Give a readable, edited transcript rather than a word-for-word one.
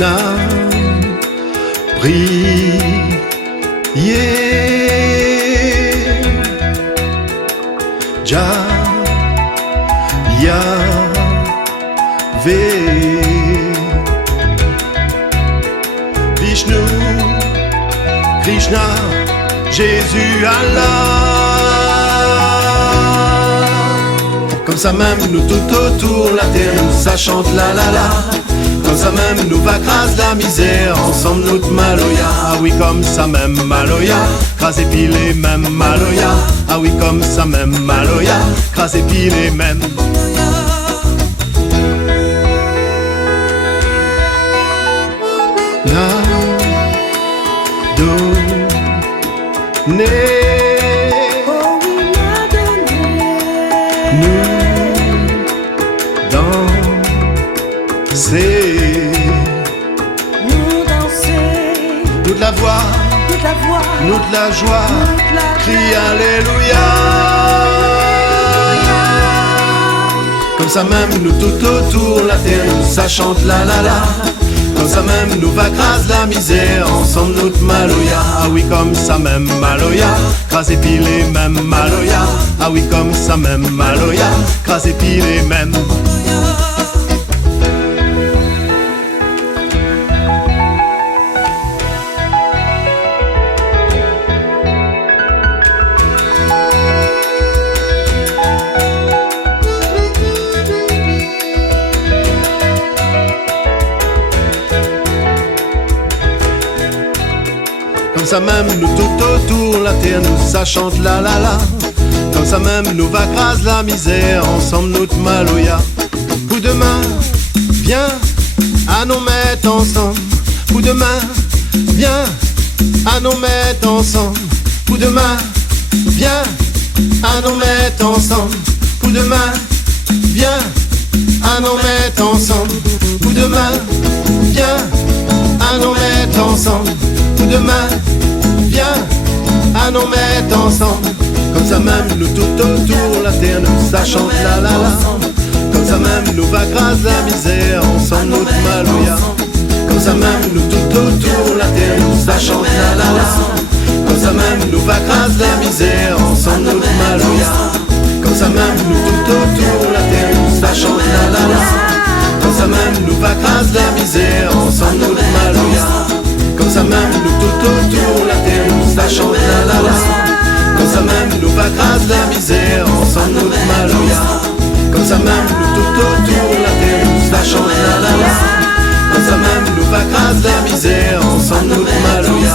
n'a prié. Jah Yahvé, Vishnu, Krishna, Jésus, Allah. Comme ça même nous tout autour la terre nous ça chante la la la. Comme ça même nous va craser la misère, ensemble nous maloya. Ah oui comme ça même maloya, craser pilé même maloya. Ah oui comme ça même maloya, craser pilé même. Na donné, Oh oui, m'a donné. nous danser, Nous danser, toute la voix, toute la voix, nous de la joie, toute la crie Alléluia. Comme ça même nous tout autour la terre nous ça chante la la la. Comme ça même nous va craser la misère, ensemble nous maloya. Ah oui comme ça même maloya, craser pilé même maloya. Ah oui comme ça même maloya, craser pilé même. Comme ça même nous tout autour la terre nous ça chante la la la. Comme ça même nous va craser la misère, ensemble nous maloya. Pour demain, viens à nous mettre ensemble. Pour demain, viens à nous mettre ensemble. Pour demain, viens à nous mettre ensemble. Pour demain, viens à nous mettre ensemble. Pour demain, viens à nous mettre ensemble. Pour demain, viens à nous mettre ensemble. Comme ça même nous tout autour la terre nous ça chante la la la. Comme ça même nous va craser la misère, ensemble nous maloya. Comme ça même nous tout autour la terre nous ça chante la la la. Comme ça même nous va craser la misère, ensemble nous maloya. Comme ça même nous tout autour la terre nous ça chante la la la. Comme ça même nous va craser la misère, ensemble nous maloya. Comme ça même nous tout autour la terre nous ça chante la la la. Comme ça même nous va craser la misère, ensemble nous maloya. Comme ça même nous tout autour la terre nous ça chante la la la. Comme ça même nous va craser la misère, ensemble nous maloya.